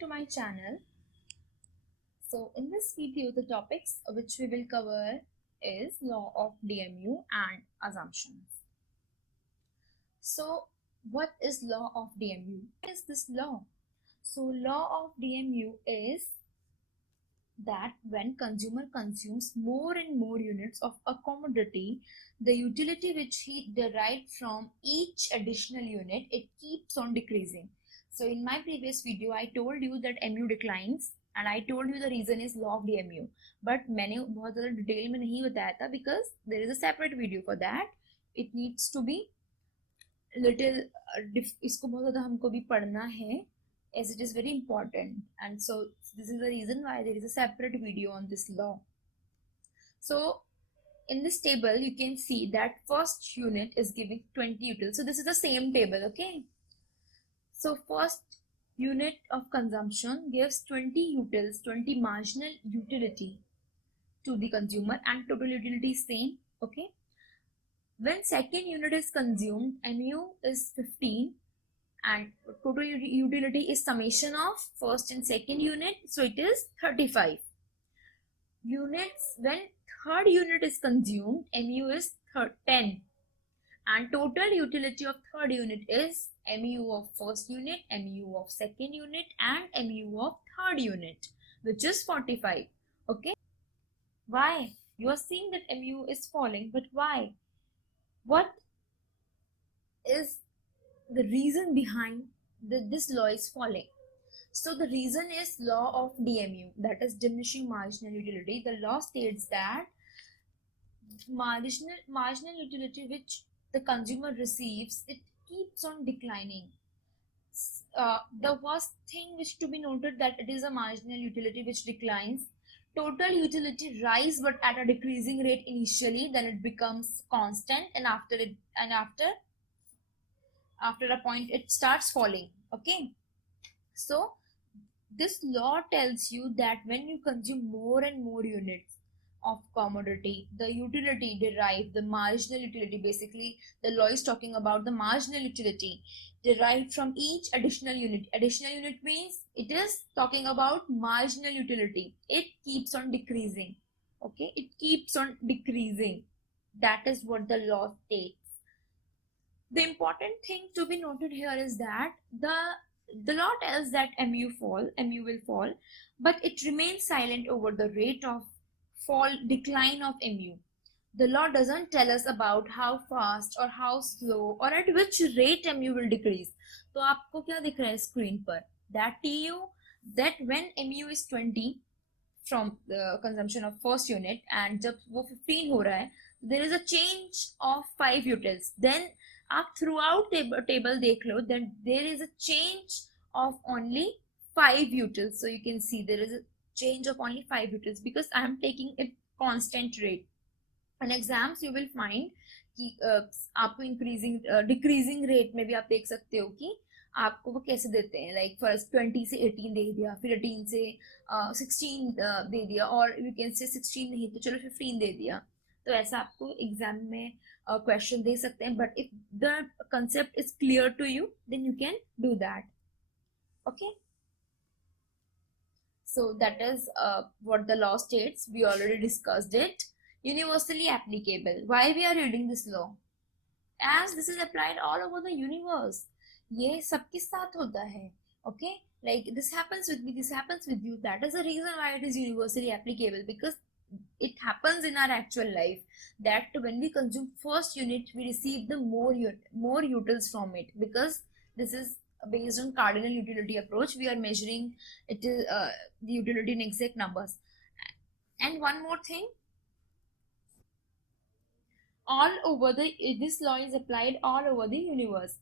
to my channel. So in this video, the topics which we will cover is law of DMU and assumptions. So what is law of DMU? What is this law? So law of DMU is that when consumer consumes more and more units of a commodity, the utility which he derived from each additional unit, it keeps on decreasing. So in my previous video, I told you that MU declines and I told you the reason is law of DMU. But मैंने बहुत ज़्यादा detail में नहीं बताया था because there is a separate video for that. It needs to be little इसको बहुत ज़्यादा हमको भी पढ़ना है as it is very important, and so this is the reason why there is a separate video on this law. So in this table you can see that first unit is giving 20 utils. So this is the same table, okay? So first unit of consumption gives 20 utils, 20 marginal utility to the consumer, and total utility is same, okay? When second unit is consumed, MU is 15 and total utility is summation of first and second unit, so it is 35 units. When third unit is consumed, MU is 10 and total utility of third unit is MU of first unit, MU of second unit and MU of third unit, which is 45. Okay, why? You are seeing that MU is falling, but why? What is the reason behind this law is falling? So the reason is law of DMU, that is diminishing marginal utility. The law states that marginal utility which the consumer receives, it keeps on declining. The first thing which to be noted that it is a marginal utility which declines. Total utility rise but at a decreasing rate initially, then it becomes constant, and after a point it starts falling. Okay, so this law tells you that when you consume more and more units of commodity, the utility derived, the marginal utility, basically the law is talking about the marginal utility derived from each additional unit. Additional unit means it is talking about marginal utility. It keeps on decreasing. Okay, it keeps on decreasing. That is what the law states. The important thing to be noted here is that the law tells that MU will fall, but it remains silent over the rate of decline of MU. The law doesn't tell us about how fast or how slow or at which rate MU will decrease. तो आपको क्या दिख रहा है screen पर? That when MU is 20 from the consumption of first unit and जब वो 15 हो रहा है, there is a change of 5 utils. Then आप throughout table देख लो, then there is a change of only 5 utils. So you can see there is a change of only 5 utils because I am taking a constant rate. In exams you will find कि आपको decreasing rate में भी आप देख सकते हो कि आपको वो कैसे देते हैं, like first 20 से 18 दे दिया, फिर 18 से 16 दे दिया, और you can say 16 नहीं तो चलो 15 दे दिया. तो ऐसा आपको एग्जाम में क्वेश्चन दे सकते हैं, but if the concept is clear to you, then you can do that. Okay, so that is what the law states. We already discussed it. Universally applicable. Why we are reading this law? As this is applied all over the universe. ये सबके साथ होता है. Okay, like this happens with me, this happens with you. That is the reason why it is universally applicable, because it happens in our actual life that when we consume first unit, we receive the more utils from it, because this is based on cardinal utility approach. We are measuring it is the utility in exact numbers. And one more thing, this law is applied all over the universe.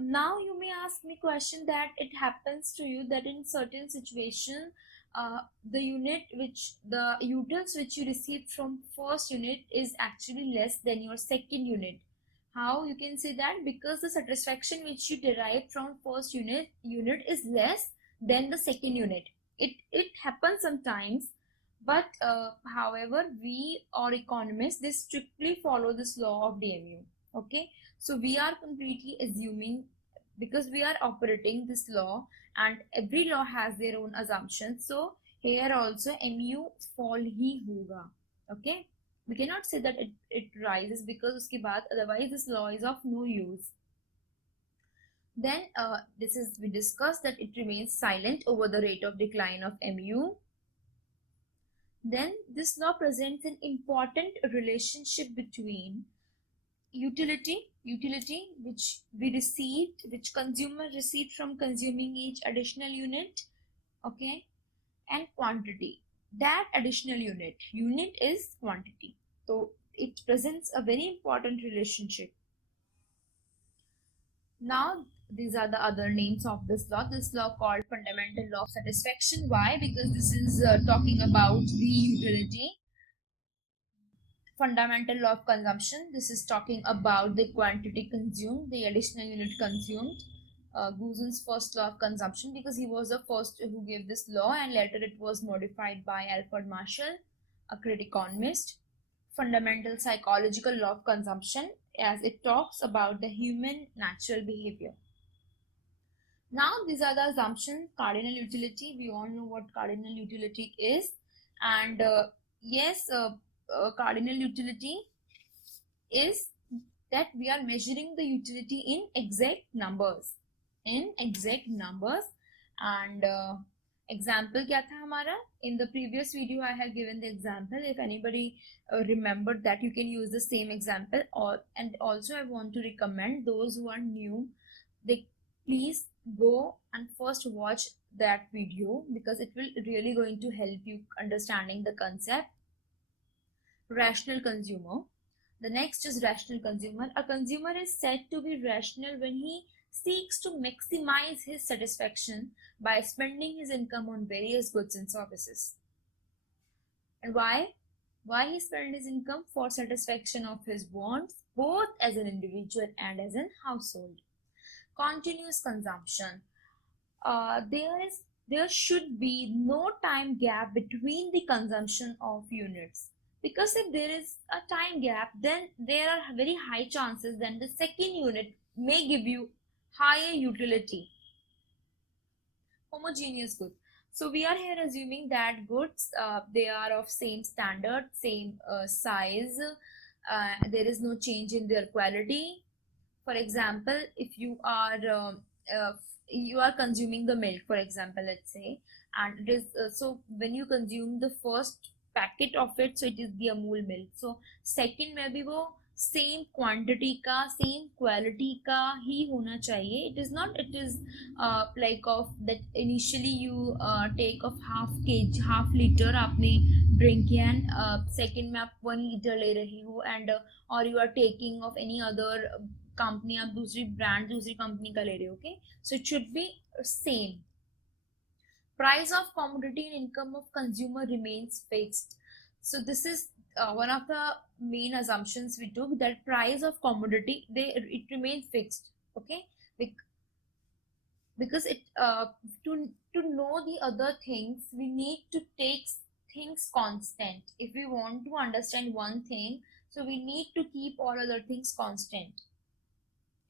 Now you may ask me question that it happens to you that in certain situation the utils which you received from first unit is actually less than your second unit. How you can say that? Because the satisfaction which you derive from first unit is less than the second unit. It happens sometimes, but however we or economists, they strictly follow this law of DMU. Okay, so we are completely assuming, because we are operating this law and every law has their own assumptions. So here also mu fall ही होगा. Okay, we cannot say that it rises because उसके बाद otherwise this law is of no use. Then this is we discussed that it remains silent over the rate of decline of mu. Then this law presents an important relationship between utility which we received, which consumer received from consuming each additional unit, okay, and quantity. That additional unit is quantity, so it presents a very important relationship. Now these are the other names of this law called fundamental law of satisfaction. Why? Because this is talking about the utility. Fundamental law of consumption, this is talking about the quantity consumed, the additional unit consumed. Guzman's first law of consumption, because he was the first who gave this law, and later it was modified by Alfred Marshall, a great economist. Fundamental psychological law of consumption, as it talks about the human natural behavior. Now these are the assumptions. Cardinal utility, we all know what cardinal utility is, and cardinal utility is that we are measuring the utility in exact numbers, and example क्या था हमारा? In the previous video I have given the example. If anybody remembered that, you can use the same example. And also I want to recommend those who are new, they please go and first watch that video, because it will really going to help you understanding the concept. Rational consumer. The next is rational consumer. A consumer is said to be rational when he seeks to maximize his satisfaction by spending his income on various goods and services. And why? Why he spends his income? For satisfaction of his wants, both as an individual and as a household. Continuous consumption. There should be no time gap between the consumption of units, because if there is a time gap, then there are very high chances that the second unit may give you higher utility. Homogeneous goods. So we are here assuming that goods, they are of same standard, same size, there is no change in their quality. For example, if you are consuming the milk, for example, let's say, and it is so when you consume the first packet of it, so it is the Amul milk, so second में भी वो same quantity का, same quality का ही होना चाहिए. It is not, it is like of that initially you take of half liter आपने drink किया, and second में आप 1 liter ले रही हो, and or you are taking of any other company, आप दूसरी brand दूसरी company का ले रहे हो. Okay, so it should be same. Price of commodity and income of consumer remains fixed. So this is one of the main assumptions we took, that price of commodity, it remains fixed. Okay, because it to know the other things, we need to take things constant. If we want to understand one thing, so we need to keep all other things constant.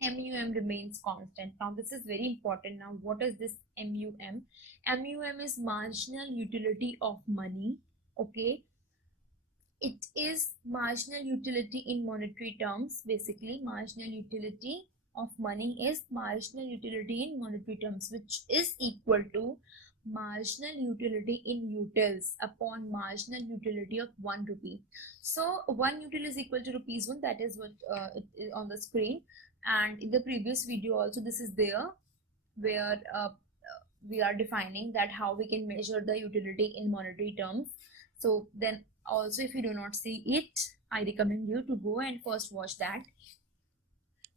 MUM remains constant. Now this is very important. Now what is this MUM? MUM is marginal utility of money. Okay, it is marginal utility in monetary terms. Basically, marginal utility of money is marginal utility in monetary terms, which is equal to marginal utility in utils upon marginal utility of 1 rupee. So 1 util is equal to rupees 1. That is what it is on the screen. And in the previous video also this is there, where we are defining that how we can measure the utility in monetary terms. So then also, if you do not see it, I recommend you to go and first watch that.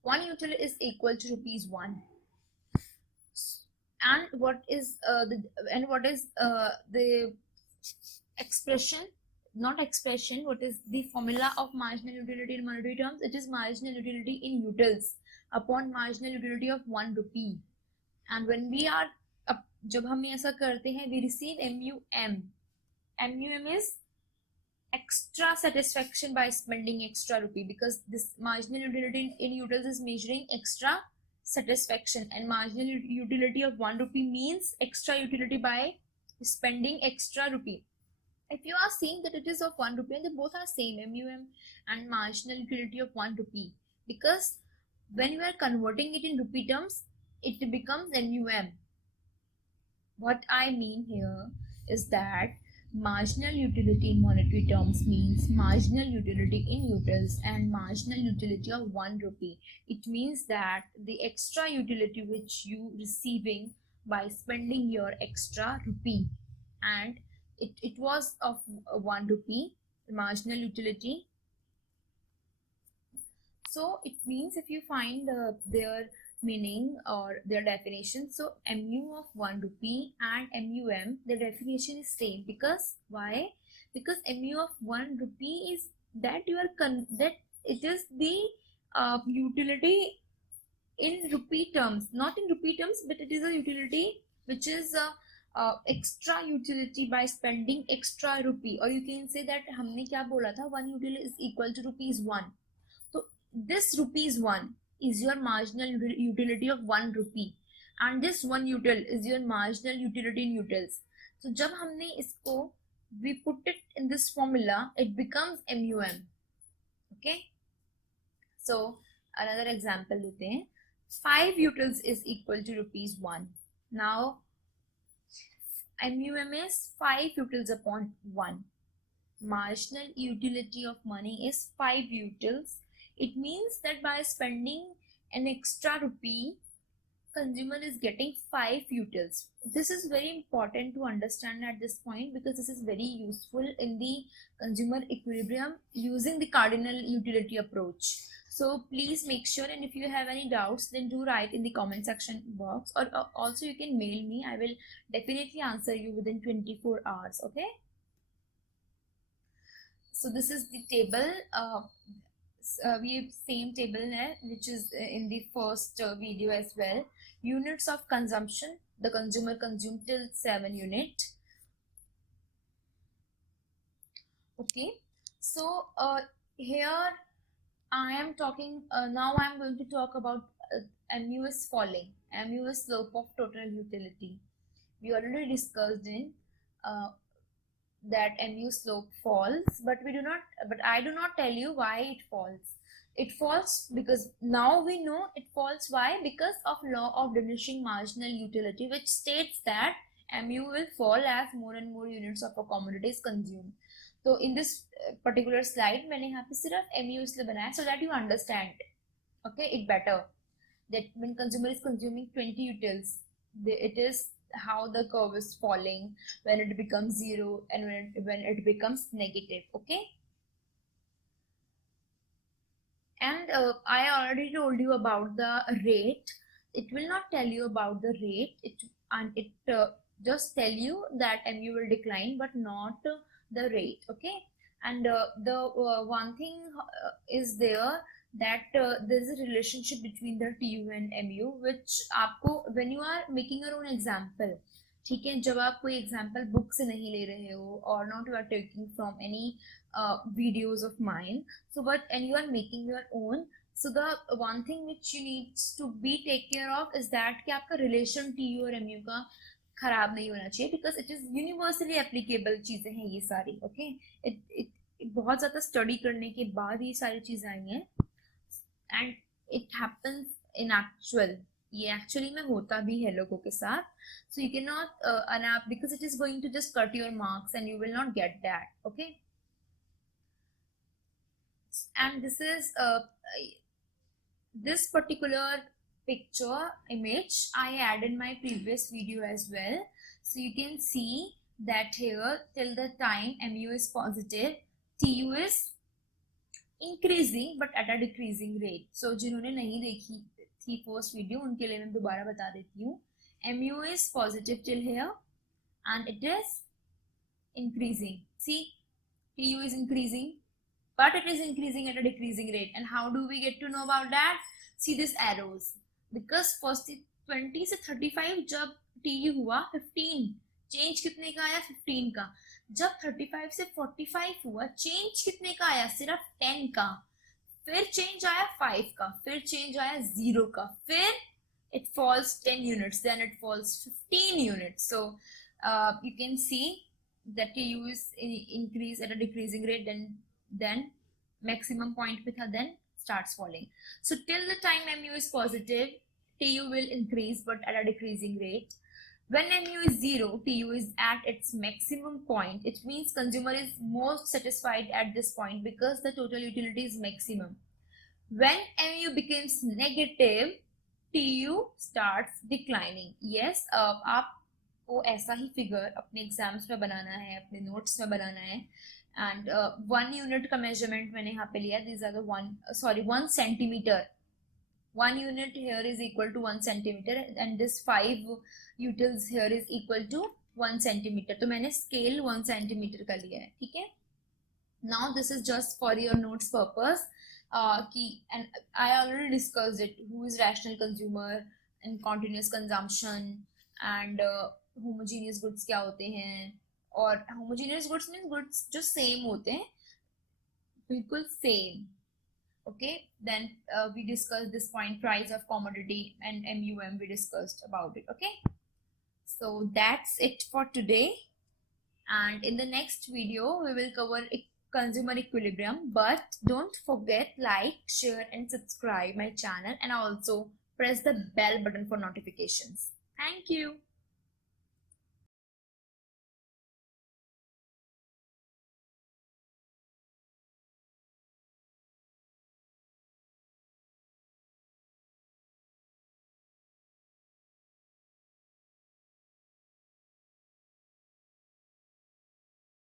1 util is equal to rupees 1. And what is the expression? Not expression, what is the formula of marginal utility in monetary terms? It is marginal utility in utils upon marginal utility of 1 rupee. And when we are जब हम ऐसा करते हैं, we receive MUM. MUM is extra satisfaction by spending extra rupee, because this marginal utility in utils is measuring extra satisfaction, and marginal utility of 1 rupee means extra utility by spending extra rupee. If you are saying that it is of 1 rupee, and they both are same, MUM and marginal utility of 1 rupee, because when you are converting it in rupee terms, it becomes MUM. What I mean here is that marginal utility in monetary terms means marginal utility in utils and marginal utility of 1 rupee. It means that the extra utility which you receiving by spending your extra rupee, and it was of 1 rupee, marginal utility. So it means if you find their meaning or their definition, so MU of 1 rupee and MUM, the definition is same. Because why? Because MU of 1 rupee is that you are that it is the utility in rupee terms, not in rupee terms, but it is a utility which is extra utility by spending extra rupee. Or you can say that हमने क्या बोला था, 1 util is equal to rupees 1. So this rupees 1 is your marginal utility of 1 rupee, and this 1 util is your marginal utility in utils. So जब हमने इसको we put it in this formula, it becomes MUM. Okay, so another example लेते हैं. 5 utils is equal to rupees 1. Now MUM is 5 utils upon 1. Marginal utility of money is 5 utils. It means that by spending an extra rupee, consumer is getting 5 utils. This is very important to understand at this point, because this is very useful in the consumer equilibrium using the cardinal utility approach. So please make sure, and if you have any doubts, then do write in the comment section box, or also you can mail me. I will definitely answer you within 24 hours. Okay, so this is the table. We have same table here, which is in the first video as well. Units of consumption, the consumer consumed till 7 unit. Okay, so here I am talking now I am going to talk about MU is falling. MU is slope of total utility. We already discussed in that MU slope falls, but I do not tell you why it falls. It falls because now we know it falls. Why? Because of law of diminishing marginal utility, which states that MU will fall as more and more units of a commodity is consumed. So in this particular slide मैंने यहाँ पे सिर्फ MU इसलिए बनाया so that you understand, okay, it better, that when consumer is consuming 20 utils, it is how the curve is falling when it becomes 0 and when it becomes negative. Okay, and I already told you about the rate. It will not tell you about the rate, it just tell you that MU will decline but not the rate. Okay, and the one thing is there that there is a relationship between the TU and MU, which आपको when you are making your own example, ठीक है, जब आप कोई example book से नहीं ले रहे हो or not you are taking from any videos of mine, so but and you are making your own, so the one thing which you needs to be take care of is that कि आपका relation TU और MU का खराब नहीं होना चाहिए, because it is universally applicable चीजें हैं ये सारी. Okay, it बहुत ज़्यादा स्टडी करने के बाद ये सारी चीज़ें आई हैं, and it happens in actual, ये actually में होता भी है लोगों के साथ. So you cannot because it is going to just cut your marks and you will not get that. Okay, and this is this particular picture image I added in my previous video as well. So you can see that here till the time MU is positive, TU is increasing but at a decreasing rate. So जिन्होंने नहीं देखी थी first video, उनके लिए मैं दोबारा बता देती हूँ. MU is positive till here and it is increasing. See, TU is increasing, but it is increasing at a decreasing rate. And how do we get to know about that? See these arrows. Because first 20 से 35 जब TU हुआ 15, change कितने का आया 15 का. जब 35 से 45 हुआ, चेंज कितने का आया सिर्फ 10 का. फिर चेंज आया 5 का, फिर चेंज आया 0 का, फिर it falls 10 units, then it falls 15 units. So you can see that TU is increase at a decreasing rate, then maximum point then starts falling. So till the time MU is positive, TU will increase but at a decreasing rate. When MU is 0, TU is at its maximum point. It means consumer is most satisfied at this point because the total utility is maximum. When MU becomes negative, TU starts declining. Yes, आपको ऐसा ही figure अपने exams में बनाना है, अपने notes में बनाना है. And 1 unit का measurement मैंने यहाँ पे लिया. These are the 1 centimetre. 1 unit here is equal to 1 centimeter and this 5 utils here is equal to 1 centimeter. तो मैंने scale 1 centimeter का लिया है. ठीक है. Now this is just for your notes purpose. And I already discussed it. Who is rational consumer and continuous consumption and homogeneous goods क्या होते हैं. और homogeneous goods means goods जो same होते हैं, बिल्कुल same. Okay, then we discussed this point, price of commodity, and MUM we discussed about it. Okay, so that's it for today, and in the next video we will cover consumer equilibrium. But don't forget, like, share and subscribe my channel, and also press the bell button for notifications. Thank you.